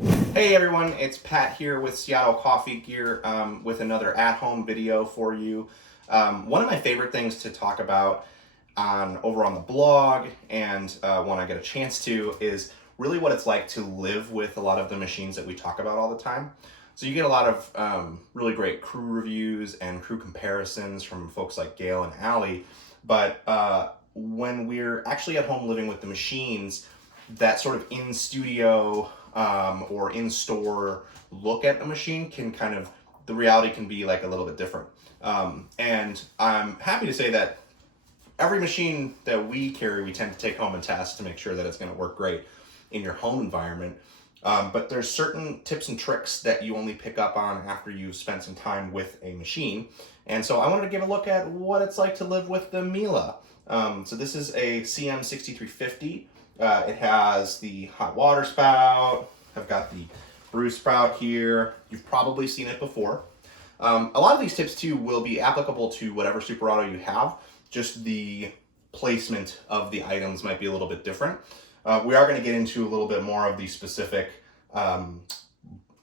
Hey everyone, it's Pat here with Seattle Coffee Gear with another at-home video for you. One of my favorite things to talk about over on the blog and when I get a chance to is really what it's like to live with a lot of the machines that we talk about all the time. So you get a lot of really great crew reviews and crew comparisons from folks like Gail and Allie, but when we're actually at home living with the machines, that sort of in-studio or in-store look at a machine can the reality can be like a little bit different. And I'm happy to say that every machine that we carry, we tend to take home and test to make sure that it's going to work great in your home environment. But there's certain tips and tricks that you only pick up on after you've spent some time with a machine. And so I wanted to give a look at what it's like to live with the Miele. So this is a CM6350. It has the hot water spout. I've got the brew spout here. You've probably seen it before. A lot of these tips too will be applicable to whatever Super Auto you have. Just the placement of the items might be a little bit different. We are going to get into a little bit more of the specific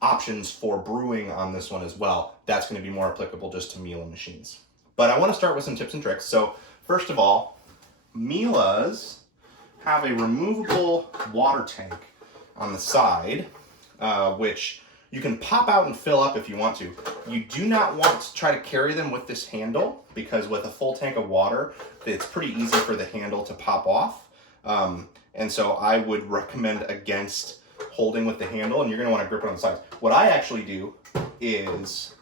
options for brewing on this one as well. That's going to be more applicable just to Miele machines. But I want to start with some tips and tricks. So first of all, Miele's have a removable water tank on the side, which you can pop out and fill up if you want to. You do not want to try to carry them with this handle because with a full tank of water, it's pretty easy for the handle to pop off. And so I would recommend against holding with the handle, and you're gonna wanna grip it on the sides. What I actually do is,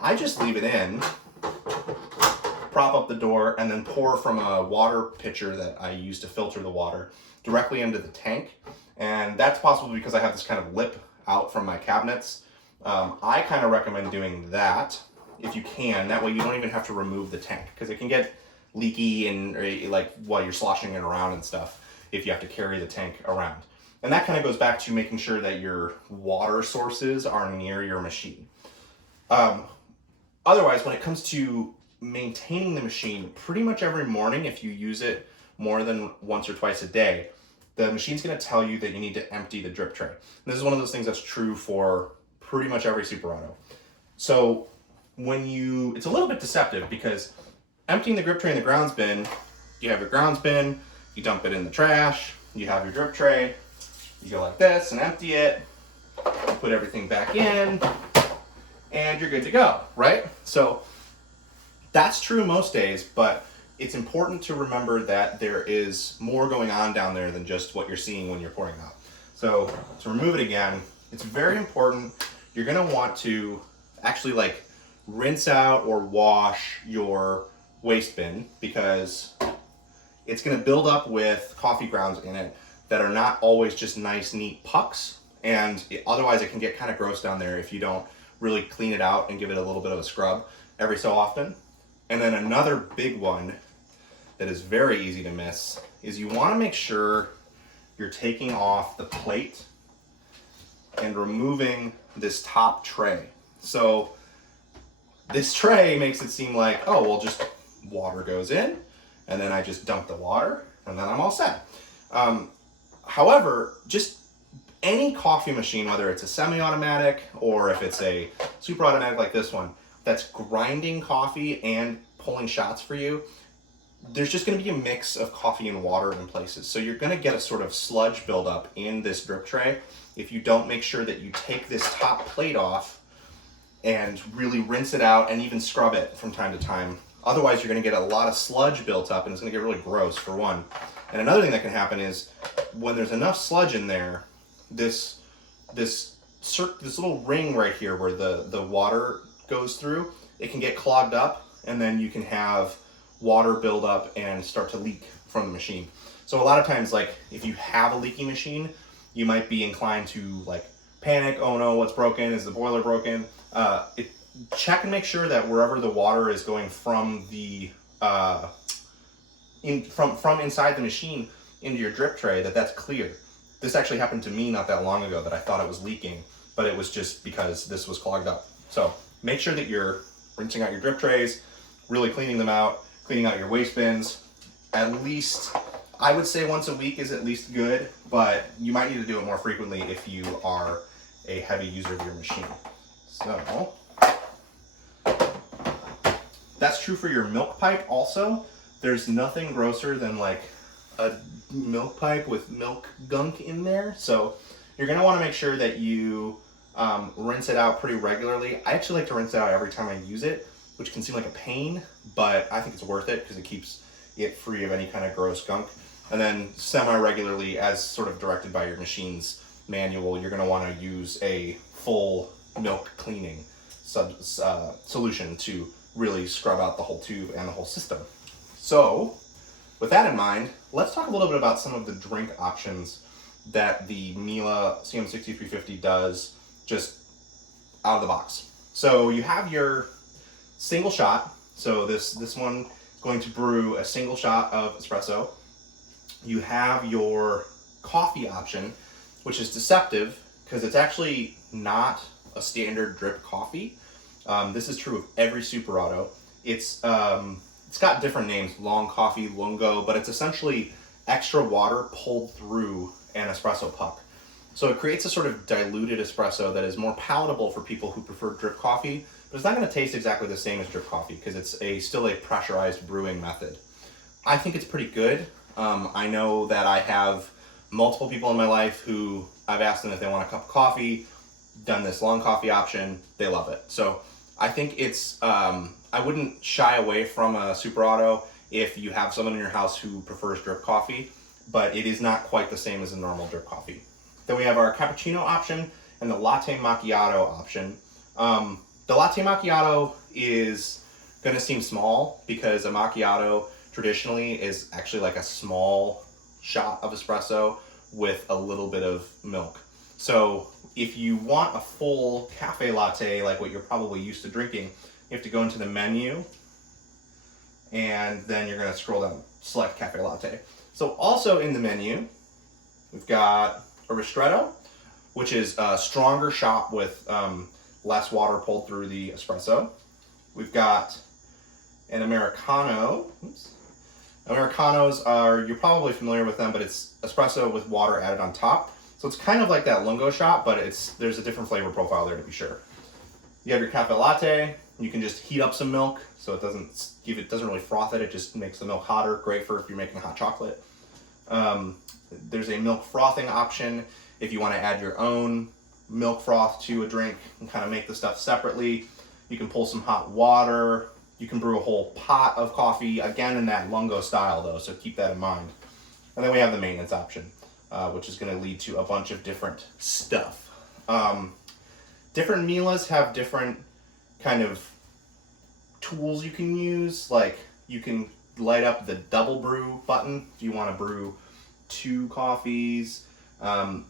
I just leave it in, prop up the door, and then pour from a water pitcher that I use to filter the water directly into the tank. And that's possible because I have this kind of lip out from my cabinets. I kind of recommend doing that if you can. That way you don't even have to remove the tank because it can get leaky and like while you're sloshing it around and stuff if you have to carry the tank around. And that kind of goes back to making sure that your water sources are near your machine. Otherwise, when it comes to maintaining the machine, pretty much every morning, if you use it more than once or twice a day, the machine's going to tell you that you need to empty the drip tray. And this is one of those things that's true for pretty much every Super Auto. So it's a little bit deceptive because emptying the drip tray in the grounds bin, you have your grounds bin, you dump it in the trash, you have your drip tray, you go like this and empty it, you put everything back in, and you're good to go, right? So that's true most days, but it's important to remember that there is more going on down there than just what you're seeing when you're pouring out. So to remove it again, it's very important. You're gonna want to actually like rinse out or wash your waste bin because it's gonna build up with coffee grounds in it that are not always just nice, neat pucks. And otherwise it can get kind of gross down there if you don't really clean it out and give it a little bit of a scrub every so often. And then another big one that is very easy to miss is you want to make sure you're taking off the plate and removing this top tray. So this tray makes it seem like, oh, well, just water goes in and then I just dump the water and then I'm all set. However, just any coffee machine, whether it's a semi-automatic or if it's a super automatic like this one, that's grinding coffee and pulling shots for you, there's just going to be a mix of coffee and water in places. So you're going to get a sort of sludge buildup in this drip tray if you don't make sure that you take this top plate off and really rinse it out and even scrub it from time to time. Otherwise, you're going to get a lot of sludge built up and it's going to get really gross for one. And another thing that can happen is when there's enough sludge in there, this little ring right here where the water goes through, it can get clogged up and then you can have water build up and start to leak from the machine. So a lot of times, like if you have a leaky machine, you might be inclined to like panic. Oh no, what's broken? Is the boiler broken? Check and make sure that wherever the water is going from the from inside the machine into your drip tray, that's clear. This actually happened to me not that long ago that I thought it was leaking, but it was just because this was clogged up. So make sure that you're rinsing out your drip trays, really cleaning them out, cleaning out your waste bins. At least I would say once a week is at least good, but you might need to do it more frequently if you are a heavy user of your machine. So that's true for your milk pipe also. There's nothing grosser than like a milk pipe with milk gunk in there. So you're gonna wanna make sure that you rinse it out pretty regularly. I actually like to rinse it out every time I use it, which can seem like a pain, but I think it's worth it because it keeps it free of any kind of gross gunk. And then semi-regularly, as sort of directed by your machine's manual, you're gonna wanna use a full milk cleaning solution to really scrub out the whole tube and the whole system. So with that in mind, let's talk a little bit about some of the drink options that the Miele CM6350 does just out of the box. So you have your single shot. So this one is going to brew a single shot of espresso. You have your coffee option, which is deceptive because it's actually not a standard drip coffee. This is true of every super auto. It's got different names, long coffee, lungo, but it's essentially extra water pulled through an espresso puck. So it creates a sort of diluted espresso that is more palatable for people who prefer drip coffee, but it's not going to taste exactly the same as drip coffee because it's still a pressurized brewing method. I think it's pretty good. I know that I have multiple people in my life who I've asked them if they want a cup of coffee, done this long coffee option, they love it. So I think it's, I wouldn't shy away from a super auto if you have someone in your house who prefers drip coffee, but it is not quite the same as a normal drip coffee. Then we have our cappuccino option and the latte macchiato option. The latte macchiato is going to seem small because a macchiato traditionally is actually like a small shot of espresso with a little bit of milk. So if you want a full cafe latte like what you're probably used to drinking, you have to go into the menu and then you're going to scroll down, select cafe latte. So also in the menu, we've got a ristretto, which is a stronger shot with less water pulled through the espresso. We've got an Americano. Oops. Americanos are, you're probably familiar with them, but it's espresso with water added on top. So it's kind of like that lungo shot, but there's a different flavor profile there to be sure. You have your cafe latte. You can just heat up some milk, so it doesn't really froth it just makes the milk hotter. Great for if you're making hot chocolate. There's a milk frothing option if you want to add your own milk froth to a drink and kind of make the stuff separately. You can pull some hot water. You can brew a whole pot of coffee, again in that lungo style though, so keep that in mind. And then we have the maintenance option, which is going to lead to a bunch of different stuff. Different Mieles have different kind of tools you can use. Like you can light up the double brew button if you want to brew 2 coffees.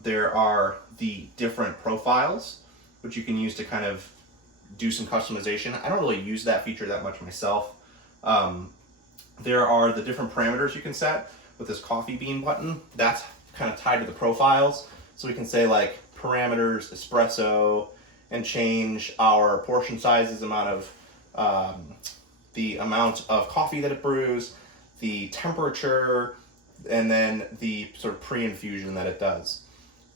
There are the different profiles, which you can use to kind of do some customization. I don't really use that feature that much myself. There are the different parameters you can set with this coffee bean button. That's kind of tied to the profiles. So we can say like parameters, espresso, and change our portion sizes, the amount of coffee that it brews, the temperature, and then the sort of pre-infusion that it does.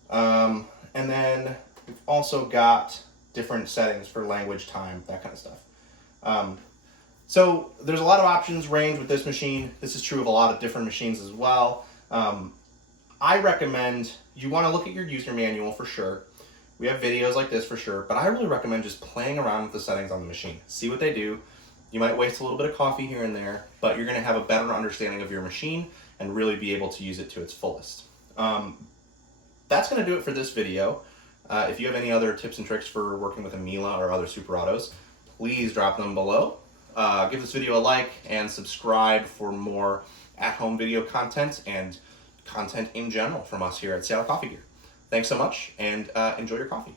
And then we've also got different settings for language, time, that kind of stuff. So there's a lot of options range with this machine. This is true of a lot of different machines as well. I recommend you want to look at your user manual for sure. We have videos like this for sure, but I really recommend just playing around with the settings on the machine. See what they do. You might waste a little bit of coffee here and there, but you're going to have a better understanding of your machine and really be able to use it to its fullest. That's going to do it for this video. If you have any other tips and tricks for working with a Miele or other super autos, please drop them below. Give this video a like and subscribe for more at-home video content and content in general from us here at Seattle Coffee Gear. Thanks so much and enjoy your coffee.